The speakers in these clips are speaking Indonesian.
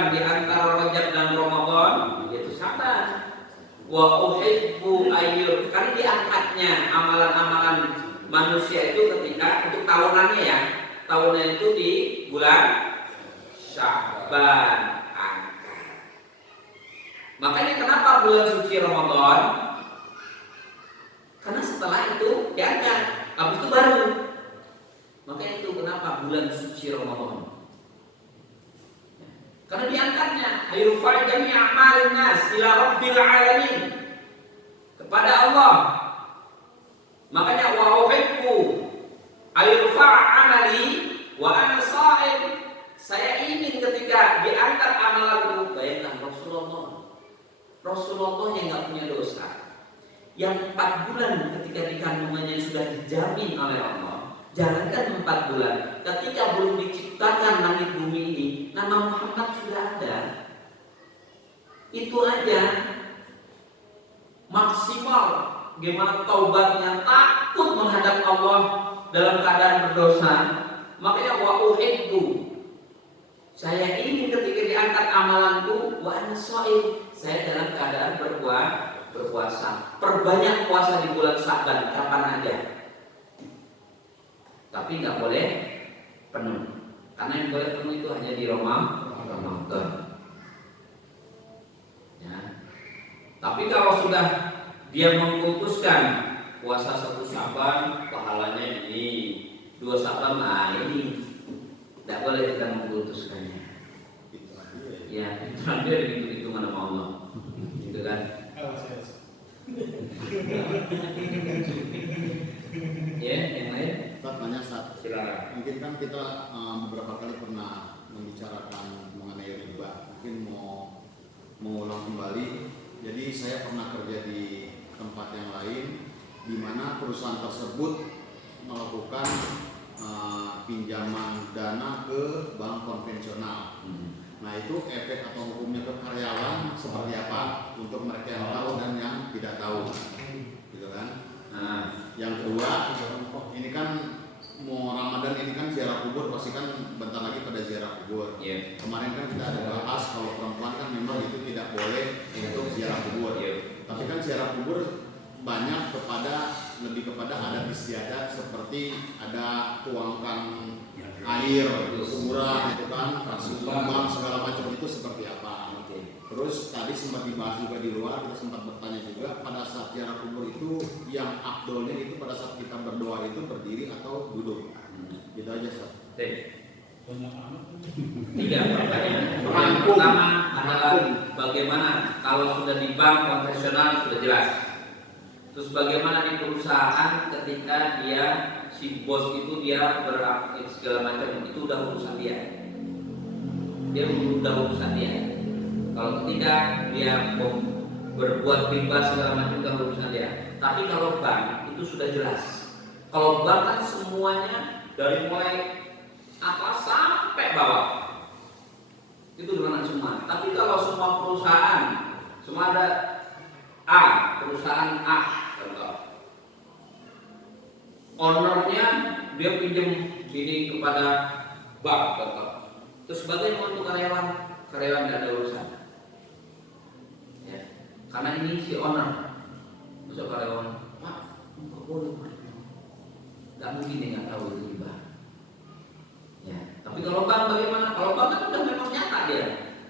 bulan di antara Rajab dan Ramadan, yaitu Syaban. Wa uhibbu ayyur, kan diangkatnya amalan-amalan manusia itu ketika untuk tahunannya ya, tahunnya itu di bulan Syaban angkat. Makanya kenapa bulan suci Ramadan? Karena setelah itu diangkat, habis itu baru. Makanya itu kenapa bulan suci Ramadan. Karena diangkatnya ayurfa jami' a'malin nas ila rabbil alamin, kepada Allah. Makanya wa uhibbu ayurfa amali wa ana sha'im. Saya ingin ketika diangkat amalanku, bayangkan Rasulullah yang enggak punya dosa, yang 4 bulan ketika di kandungannya sudah dijamin oleh Allah. Jangankan 4 bulan, ketika belum diciptakan langit bumi ini, nama Muhammad sudah ada. Itu aja maksimal gimana taubatnya, takut menghadap Allah dalam keadaan berdosa. Makanya wa uhibbu, saya ingin ketika diangkat amalanku, wa ana shaim, saya dalam keadaan berpuasa. Perbanyak puasa di bulan Syaban kapan aja. Tapi nggak boleh penuh, karena yang boleh penuh itu hanya di Ramadan. Ya. Tapi kalau sudah dia memutuskan puasa 1 Syaban pahalanya ini, 2 Syaban ini, tidak boleh kita memutuskannya. Ya, itu nanti itu mana mau Allah, gitu kan? Ya, yang lain? Tanya Ustaz, silakan. mungkin kan kita beberapa kali pernah membicarakan mengenai riba. Mungkin mau ulang kembali. Jadi saya pernah kerja di tempat yang lain, di mana perusahaan tersebut melakukan pinjaman dana ke bank konvensional. Nah itu efek atau hukumnya ke karyawan seperti apa untuk mereka yang tahu dan yang tidak tahu, gitu kan? Nah, yang kedua, ini kan mau Ramadan ini kan ziarah kubur, pasti kan bentar lagi pada ziarah kubur. Kemarin kan kita ada bahas kalau perempuan kan memang itu tidak boleh untuk ziarah kubur. Tapi kan ziarah kubur banyak lebih kepada adat istiadat, seperti ada tuangkan air, kuburan, itu kan, kasih tumbang segala macam, itu seperti apa? Terus tadi sempat dibahas juga di luar, kita sempat bertanya juga pada saat ziarah kubur itu yang afdolnya itu pada saat kita berdoa itu berdiri atau duduk. Gitu aja, Ustaz. Tiga pertanyaan. Yang pertama adalah bagaimana kalau sudah di bank konvensional sudah jelas. Terus bagaimana di perusahaan ketika dia si bos itu dia beraktif segala macam, itu udah urusan dia. Dia udah urusan dia. Kalau ketika dia mau berbuat riba segala macam itu urusan dia. Tapi kalau bank itu sudah jelas. Kalau bank kan semuanya dari mulai atas sampai bawah itu dengan semua. Tapi kalau semua perusahaan, semua ada perusahaan A, contoh, ownernya dia pinjam gini kepada bank, contoh. Terus bagaimana untuk karyawan tidak ada urusan. Ya. Karena ini si owner, masuk karyawan, Pak, nggak boleh, nggak mungkin dia nggak tahu itu riba. Ya. Tapi kalau bank bagaimana? Kalau bank kan udah memang nyata dia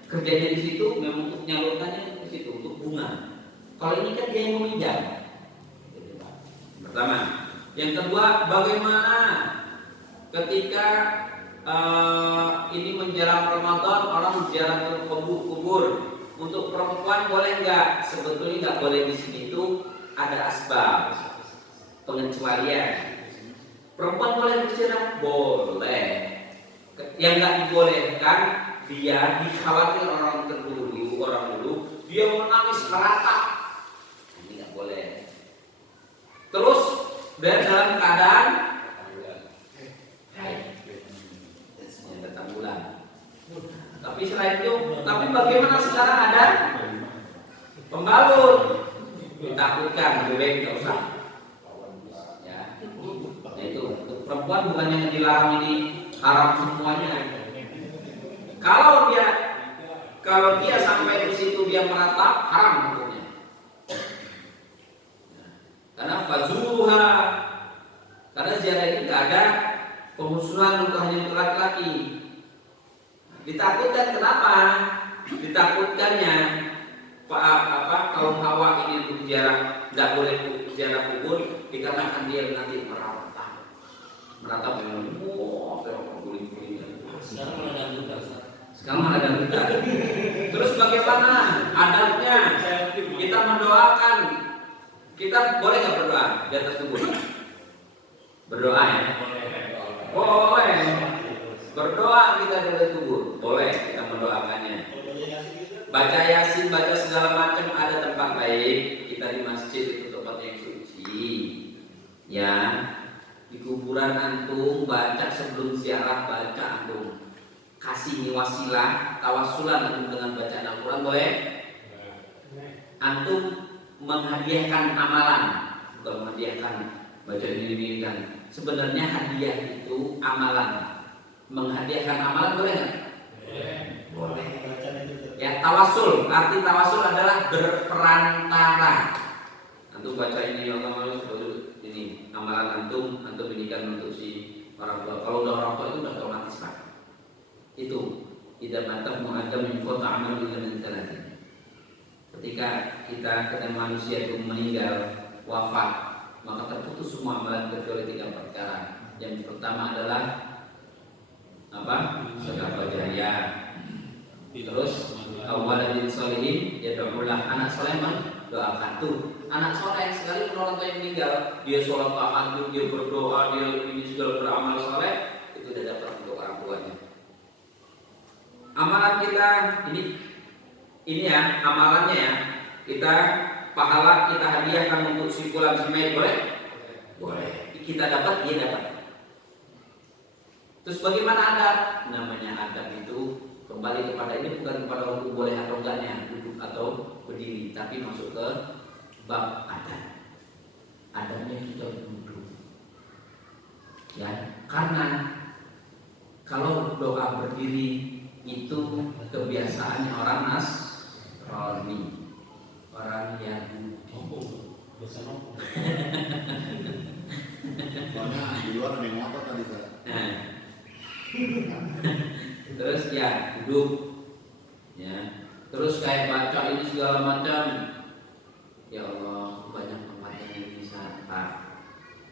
kerjanya di situ, memang untuk menyalurkannya di situ untuk bunga. Kalau ini kan dia yang meminjam. Pertama. Yang kedua, bagaimana ketika ini menjelang Ramadan orang ziarah ke kubur. Untuk perempuan boleh nggak? Sebetulnya nggak boleh. Di sini itu ada asbab pengecualian. Perempuan boleh berziarah? Boleh. Yang nggak dibolehkan, dia dikhawatir orang dulu dia menangis meratap. Ini nggak boleh. Terus dan dalam keadaan yang datang bulan. Tapi selain itu, tapi bagaimana sekarang ada pembalut? Ditakutkan, lebih baik tidak usah. Ya, itu untuk perempuan bukannya dilarang ini haram semuanya. Kalau dia Kalau dia sampai di situ dia meratap, haram hukumnya. Karena fazuha, karena ziarah ini tidak ada pengusulan untuk hanya untuk laki-laki. Ditakutkan kenapa? Ditakutkannya kaum Hawa ini untuk ziarah, tidak boleh ziarah kubur dikarenakan dia nanti meratap dengan guling-guling. Sekarang ada buta. Terus bagaimana adabnya? Kita mendoakan. Kita boleh nggak berdoa di atas kubur? Berdoa ya? Boleh. Berdoa kita di atas kubur. Boleh kita mendoakannya. Baca Yasin, baca segala macam, ada tempat baik. Kita di masjid itu tempat yang suci. Ya, di kuburan antum baca sebelum ziarah, baca antum. Kasih wasilah, tawasulan antum dengan bacaan Al-Quran boleh. Antum menghadiahkan amalan, bukan menghadiahkan baca ini dan sebenarnya hadiah itu amalan. Menghadiahkan amalan boleh nggak? Boleh. Ya, tawasul, arti tawasul adalah berperantara. Antum baca ini Allah ini amalan antum berikan untuk si orang tua. Kalau udah orang tua itu udah otomatis Pak. Itu tidak mantap mu'adzam min qata amal illa min salatin. Ketika kita manusia itu meninggal wafat, maka terputus semua amalan kecuali 3 perkara. Yang pertama adalah apa? Sedekah jariah. Terus awaladin sholihin yad'ulah, anak soleh mendoakan. Tuh, anak soleh sekali orang tua yang meninggal, dia sholat tahajud, dia berdoa, dia ini segala beramal soleh, itu tidak dapat untuk orang tuanya. Amalan kita ini ya amalannya ya, kita pahala kita hadiahkan untuk si fulan si mayit boleh? Boleh. Kita dapat, dia dapat. Terus bagaimana adab? Namanya adab itu kembali kepada ini bukan kepada hukum boleh atau enggaknya duduk atau berdiri, tapi masuk ke bab adab. Adabnya kita duduk. Ya, karena kalau doa berdiri itu kebiasaannya orang Nasrani, orang Yahudi. Soalnya di luar ada yang ngotot tadi Pak. Terus ya duduk, ya. Terus kayak baca ini segala macam. Ya Allah, banyak tempat yang bisa Pak.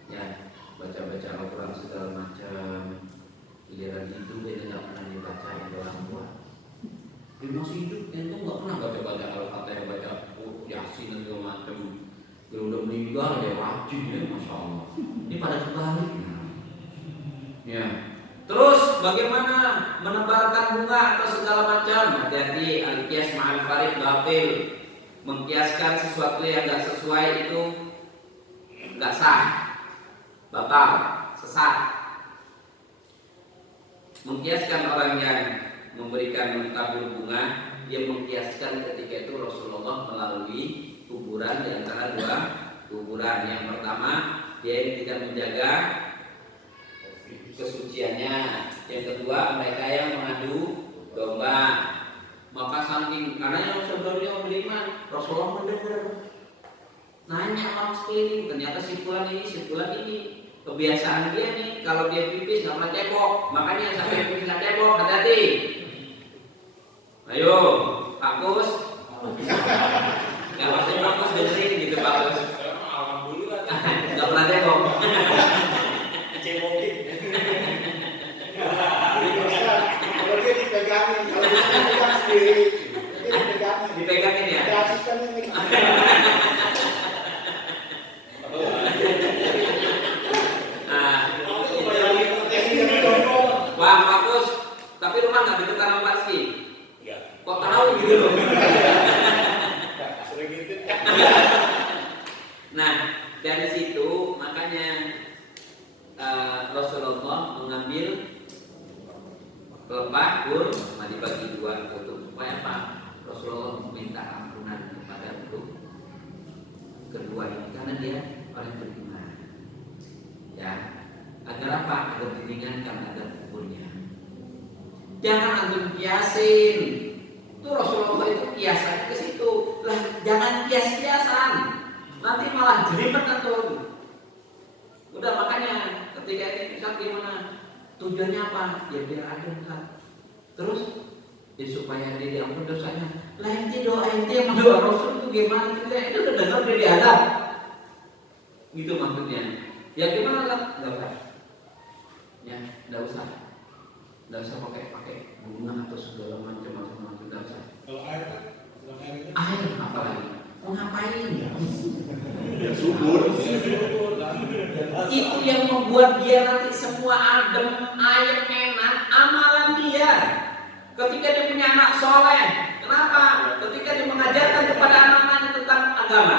Ya, baca-baca Al-Quran segala macam. Giliran itu dia nggak pernah dibaca oleh orang tua. Dia masih hidup, itu nggak pernah baca Al-Fatihah, baca Yasin dan segala macam. Dia udah meninggal, dia wajib ya, masya Allah. Ini pada kebalik. Ya. Terus bagaimana menebarkan bunga atau segala macam? Hati-hati, al-qiyas ma'al farid batil. Mengkiaskan sesuatu yang nggak sesuai itu nggak sah, batal, sesat. Mengkiaskan orang yang memberikan tabur bunga, dia mengkiaskan ketika itu Rasulullah melalui kuburan di antara 2 kuburan. Yang pertama, dia yang tidak menjaga kesuciannya. Yang kedua, mereka yang mengadu domba. Maka saking karena yang sebelumnya beriman, Rasulullah mendengar, nanya orang sekeliling, ternyata si fulan ini kebiasaan dia nih, kalau dia pipis nggak pernah cebok, makanya sampai pipis nggak cebok, hati-hati. Ayo, Pak Gus, nggak pasti Pak Gus dengerin gitu Pak Gus. Alhamdulillah, nggak pernah cebok. cebokin. Kalau dia dipegangin, kalau dia pegang sendiri, dia dipegangin. Dipegangin ya. Ada asistennya nih. Wah, bagus. Tapi rumah nggak deket sama Pak Rizky? Enggak. Kok tahu gitu loh? Sering gitu. Nah, dari situ makanya Rasulullah mengambil pelepah pun dibagi 2 kutub supaya apa? Rasulullah meminta ampunan kepada grup kedua ini karena dia orang beriman. Ya, agar apa? Agar diringankan adab kuburnya. Jangan antum kiasin. Itu Rasulullah apa? Ya biar ada kan. Terus ya supaya dia diampun dosanya. Lah ente doa ente yang doa Rasul itu gimana itu? Itu udah dengar dia diadab. Gitu maksudnya. Ya gimana lah? Enggak usah. Ya, enggak usah. Enggak usah pakai bunga atau segala macam enggak usah. Kalau air kan? Air apa lagi? Mau ngapain ya? Ya subur. Itu yang membuat dia nanti semua adem, ayem, enak, amalan dia. Ketika dia punya anak soleh, kenapa? Ketika dia mengajarkan kepada anak-anaknya tentang agama,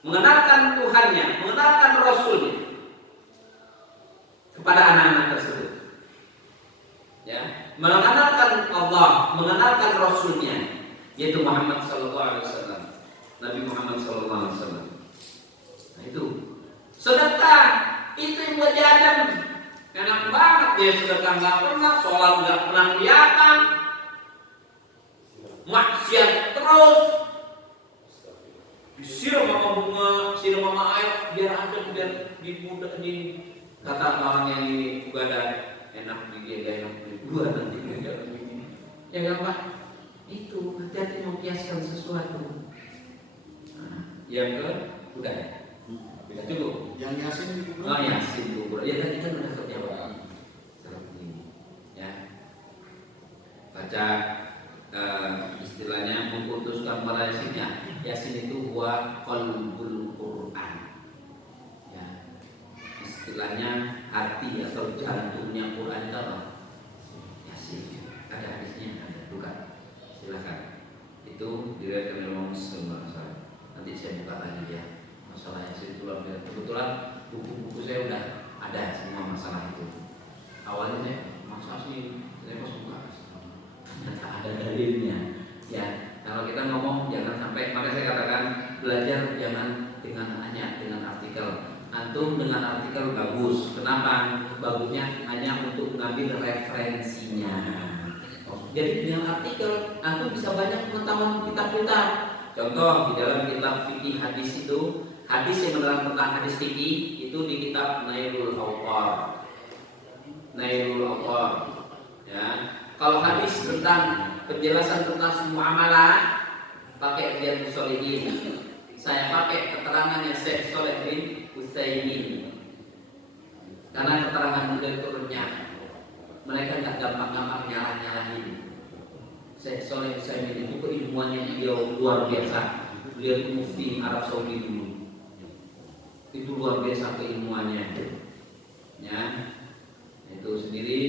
mengenalkan Tuhannya, mengenalkan Rasulnya kepada anak-anak tersebut. Ya, mengenalkan Allah, mengenalkan Rasulnya, yaitu Muhammad Sallallahu Alaihi Wasallam, Nabi Muhammad Sallallahu Alaihi Wasallam. Nah itu sedekah, itu yang buat jadam. Enak banget dia sedekah nggak pernah, sholat nggak pernah kelihatan, maksiat terus, disiram sama bunga, siram sama air, biar ada biar dimudah di kata orang yang ini ibadah enak dia enak dua nanti ya nggak Pak? Itu hati-hati mengkiaskan sesuatu. Nah, yang ke udah ya? Tidak cukup. Yang Yasin itu Oh Yasin kubur. Ya tadi kan udah terjawab. Ya. Baca istilahnya memutuskan pada Yasinnya. Yasin itu buat qalbul Quran. Ya. Istilahnya hati atau jantungnya Quran itu apa? Yasin. Ada hadisnya, ada bukan? Silakan. Itu diriwayatkan oleh Muslim. Nanti saya buka lagi ya. Masalah Yasin itu luar biasa. Kebetulan buku-buku saya udah ada semua masalah itu. Awalnya saya masa sih saya pas buka ternyata ada dalilnya. Ya, kalau kita ngomong jangan sampai, maka saya katakan belajar jangan hanya dengan artikel. Antum dengan artikel bagus. Kenapa? Bagusnya hanya untuk mengambil referensinya. Jadi dengan artikel antum bisa banyak pengetahuan kitab-kitab. Contoh di dalam kitab fikih hadis itu, hadis yang menerangkan tentang hadis fikih itu di kitab Nailul Awqar. Nailul Awqar. Ya. Kalau hadis tentang penjelasan tentang semua amalan pakai Riyadhus Shalihin. Saya pakai keterangannya Syekh Shalih bin Utsaimin. Karena keterangan beliau itu renyah. Mereka enggak gampang-gampang nyalah-nyalahin. Syekh Shalih bin Utsaimin itu keilmuannya beliau luar biasa. Beliau itu mufti Arab Saudi dulu. Itu luar biasa keilmuannya. Ya. Itu sendiri.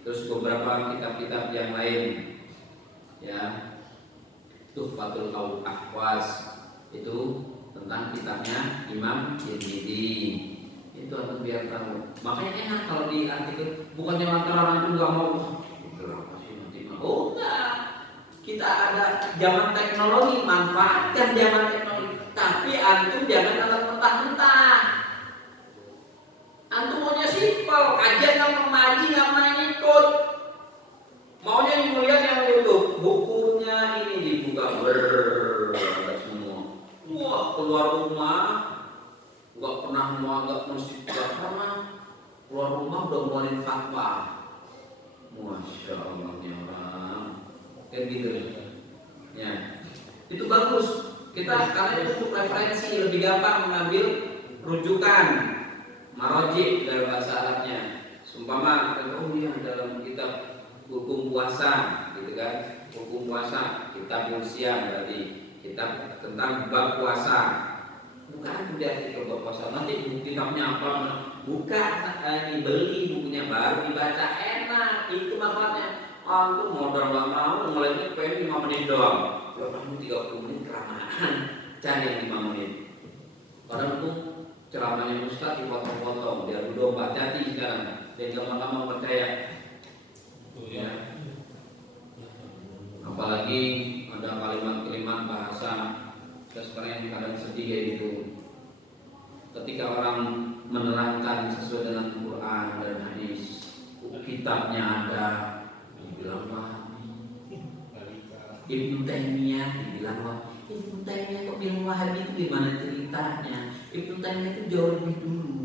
Terus beberapa kitab-kitab yang lain. Ya. Tuhfatul Ahwas itu tentang kitabnya Imam Tirmidzi. Itu harus biar tahu. Makanya enak kalau di artikel, bukannya lantaran orang itu nggak mau. Oh enggak. Kita ada zaman teknologi, manfaatkan zaman teknologi. Tapi antum jangan dalam mentah-mentah. Antum maunya simpel, kajian nggak mau ngaji, nggak mau ikut. Maunya yang melihat yang YouTube, bukunya ini dibuka ada semua. Wah keluar rumah, nggak pernah menganggap masjid, nggak pernah. Keluar rumah udah ngeluarin fatwa. Masya Allah ya orang, kayak gitu ya. Itu bagus. Kita karena itu untuk referensi lebih gampang mengambil rujukan marojik dalam bahasa Arabnya. Sumpama oh iya dalam kitab hukum puasa, gitu kan? Hukum puasa, kitab Mursian berarti kitab tentang bab puasa. Bukan udah artikel bab puasa. Nanti kitabnya apa? Buka dibeli bukunya baru dibaca enak. Itu manfaatnya. Antum modal nggak mau mulainya pengen 5 menit doang. Kalau kamu 30 menit kelamaan, cari yang 5 menit. Padahal tuh ceramahnya Ustaz dipotong-potong biar domba hati sekarang. Dan lama-lama percaya. Ya. Apalagi ada kalimat-kalimat bahasa sekarang yang kadang sedih kayak gitu. Ketika orang menerangkan sesuai dengan Quran dan hadis, kitabnya ada, dibilang Wahabi. Ibnu Taimiyah dibilang Wahabi. Ibnu Taimiyah kok bilang Wahabi itu gimana ceritanya? Ibnu Taimiyah itu jauh lebih dulu.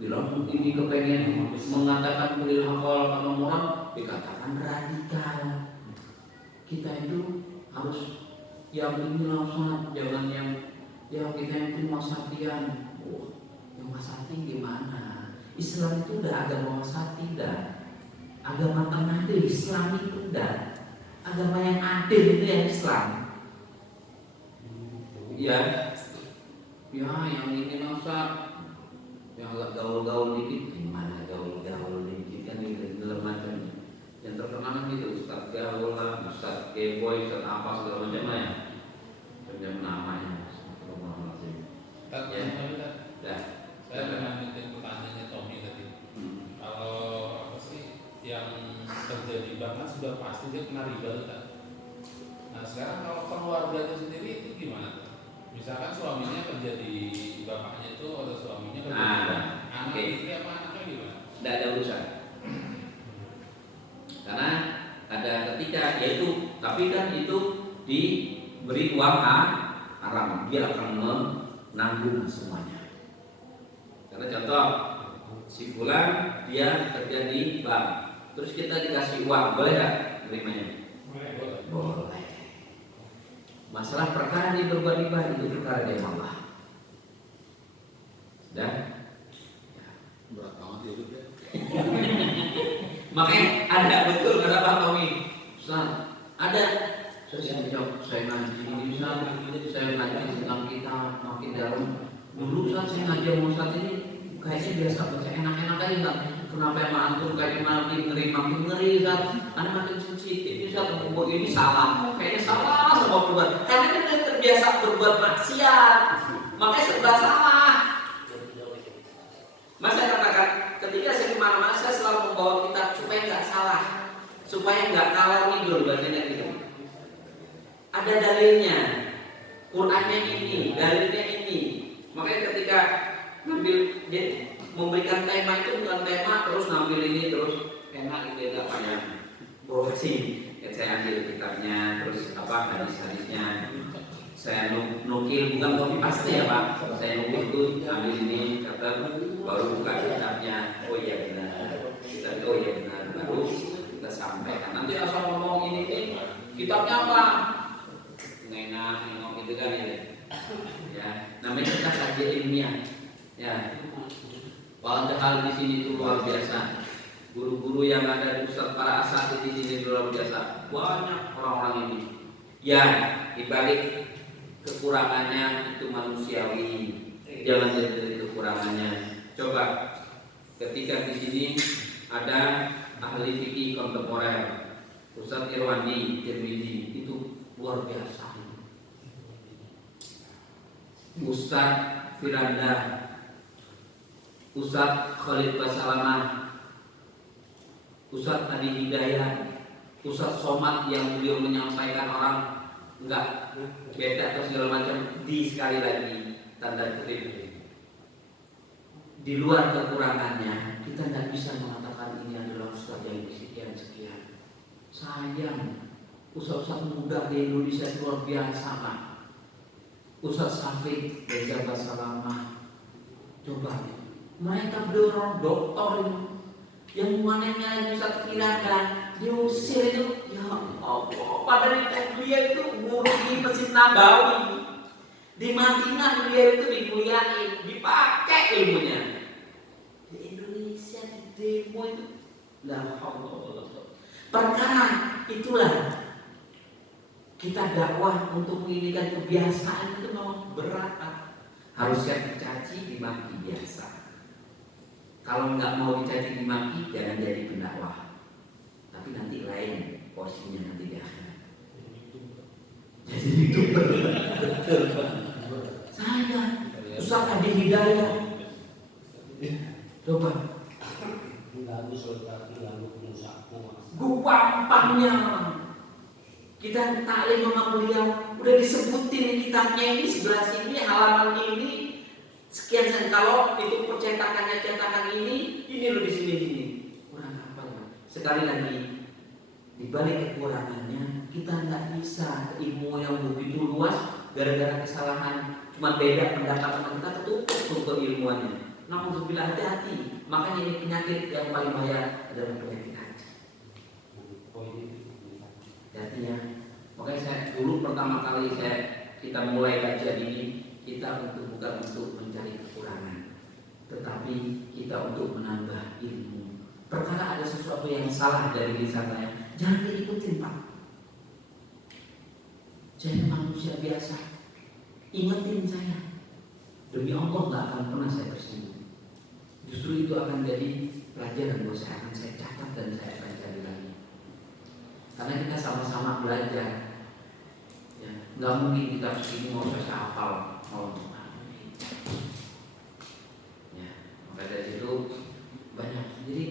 Bilang ini kepengen mengatakan pilih hakol atau orang dikatakan radikal. Kita itu harus yang ini langsung, jangan yang kita itu wasatian. Oh, yang wasati gimana? Islam itu udah agama wasati dah. Agama tengah itu Islam itu udah. Agama yang adil itu yang Islam. Ya, yang ini masa yang agak gaul-gaul dikit, gimana gaul-gaul dikit kan ini dalam macam yang terkenal kan gitu, Ustaz gaul lah, Ustaz G-boy, Ustaz apa segala macam lah ya, macam namanya. Ya. Saya melanjutkan pertanyaannya Tommy tadi. Kalau apa sih yang terjadi bahkan sudah pasti dia kena riba kan. Nah sekarang kalau keluarganya sendiri itu gimana? Misalkan suaminya kerja di bapaknya itu atau suaminya kerja di anak istri apa anaknya gimana? Tidak ada urusan. Karena ada ketika yaitu, tapi kan itu diberi uang haram, dia akan menanggung semuanya. Karena contoh, si fulan dia kerja di bank, terus kita dikasih uang, boleh nggak menerimanya? Boleh. Masalah perkara di berbuat riba itu perkara dari Allah. Dan Berat banget ya hidup ya. makanya ada betul kata Pak Tommy. Ustaz, ada saya ngaji ini saya ngaji tentang kita makin dalam. Dulu saat saya ngaji sama Ustaz ini kayaknya biasa baca enak-enak aja nggak. Kenapa emang antum kayak makin ngeri Ustaz? Anda makin sensitif Ustaz, ini salah. Kayaknya salah semua berbuat. Karena kita terbiasa berbuat maksiat, makanya serba salah. Mas saya katakan, ketika saya kemana-mana saya selalu membawa kitab supaya nggak salah, supaya nggak kalah ngidul bacanya gitu. Ada dalilnya, Qurannya ini, dalilnya ini. Makanya ketika ngambil dia memberikan tema itu bukan tema terus ngambil ini terus enak itu enggak banyak. Browsing, saya ambil kitabnya, terus apa hadis-hadisnya. Saya nukil, bukan copy paste ya Pak. Saya nukil itu ambil ini kata baru buka kitabnya. Oh iya benar. Kita oh iya benar. Baru kita sampaikan. Nanti asal ngomong ini kitabnya apa? Nengok gitu kan ya. Ya, namanya kita kaji ilmiah. Ya. Padahal di sini itu luar biasa. Guru-guru yang ada di pusat para asatidz di sini luar biasa. Banyak orang-orang ini. Ya, dibalik kekurangannya itu manusiawi. Jangan dari kekurangannya. Coba ketika di sini ada ahli fikih kontemporer, Ustaz Irwandi Tirmidzi itu luar biasa. Ustaz Firanda, Ustaz Khalid Basalamah, Ustaz Adi Hidayat, Ustaz Somad yang beliau menyampaikan orang enggak beda atau segala macam di sekali lagi tanda kutip. Di luar kekurangannya kita tidak bisa mengatakan ini adalah ustaz yang sekian. Sayang, ustaz muda di Indonesia luar biasa Pak. Ustaz Syafiq Reza Basalamah, coba mereka beliau orang doktor yang mananya Ustaz Firanda diusir itu, ya Allah. Padahal dia itu guru di Masjid Nabawi, di Madinah dia itu dikuliahin, dipakai ilmunya. Di Indonesia di demo itu, la haula. Perkara itulah kita dakwah untuk menginginkan kebiasaan itu memang berat. Harusnya dicaci dimaki biasa. Kalau nggak mau dicaci dimaki jangan jadi pendakwah. Tapi nanti lain porsinya nanti di akhirat. Jadi itu betul. Saya Ustaz Adi Hidayat. Coba. Gampangnya. Kita taklim sama beliau udah disebutin kitabnya ini sebelah sini halaman ini sekian sen. Kalau itu percetakannya cetakan ini loh di sini. Kurang apa ya? Sekali lagi di balik kekurangannya kita nggak bisa ilmu yang begitu luas gara-gara kesalahan cuma beda pendapat kita ketutup untuk ilmuannya. Namun bila hati-hati Makanya ini penyakit yang paling bahaya adalah penyakit hati. Artinya, makanya saya dulu pertama kali kita mulai kajian ini, kita bukan untuk mencari kekurangan, tetapi kita untuk menambah ilmu. Perkara ada sesuatu yang salah dari lisan saya, jangan diikutin Pak. Saya manusia biasa, ingetin saya. Demi Allah nggak akan pernah saya tersinggung. Justru itu akan jadi pelajaran buat saya, akan saya catat dan saya akan cari lagi. Karena kita sama-sama belajar. Ya, nggak mungkin kita begini mau saya hafal. Ya, maka dari situ banyak. Jadi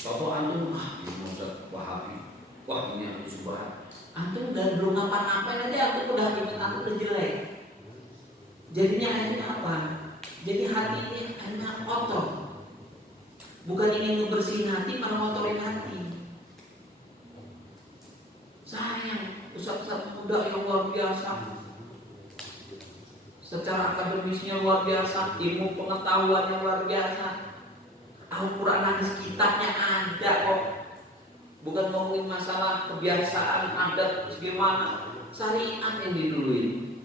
Bapak antum ini Ustaz Wahabi, wah ini aku subhan. Antum udah belum ngapa-ngapain aja antum udah ingat antum udah jelek. Jadinya akhirnya apa? Jadi hati ini hanya kotor. Bukan ingin ngebersihin hati, malah ngotorin hati. Sayang, ustaz-ustaz muda yang luar biasa. Secara akademisnya luar biasa, ilmu pengetahuan yang luar biasa. Al-Quran hadis kitabnya ada kok. Bukan ngomongin masalah kebiasaan adat bagaimana, syariat yang diduluin.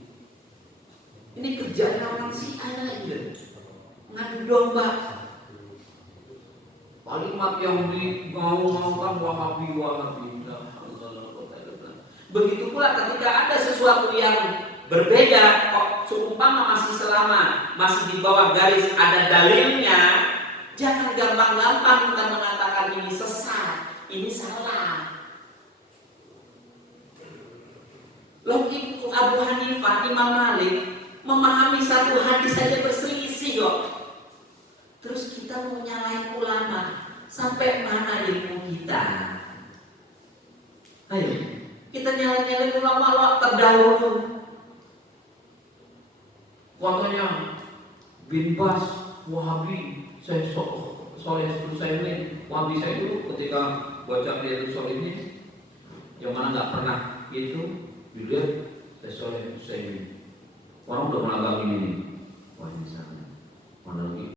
Ini kerjanya orang Syiah aja, ngadu domba. Kalimat yang dimau-maukan Wahabi. Begitu pula ketika ada sesuatu yang berbeda, kok seumpama masih selamat, masih di bawah garis ada dalilnya, jangan gampang-gampang kita mengatakan ini sesat, ini salah. Loh, Abu Hanifah, Imam Malik memahami satu hadis saja berselisih kok. Terus kita mau nyalain ulama, sampai mana ilmu kita? Ayo, kita nyalain ulama terdahulu. Contohnya Bin Bas, Wahabi, saya Soleh Sulaiman, Wahabi saya dulu ketika baca Riyadhus Shalihin, yang mana nggak pernah itu, dilihat saya Soleh Sulaiman. Orang udah menganggap ini, wah ini sana, mana lagi?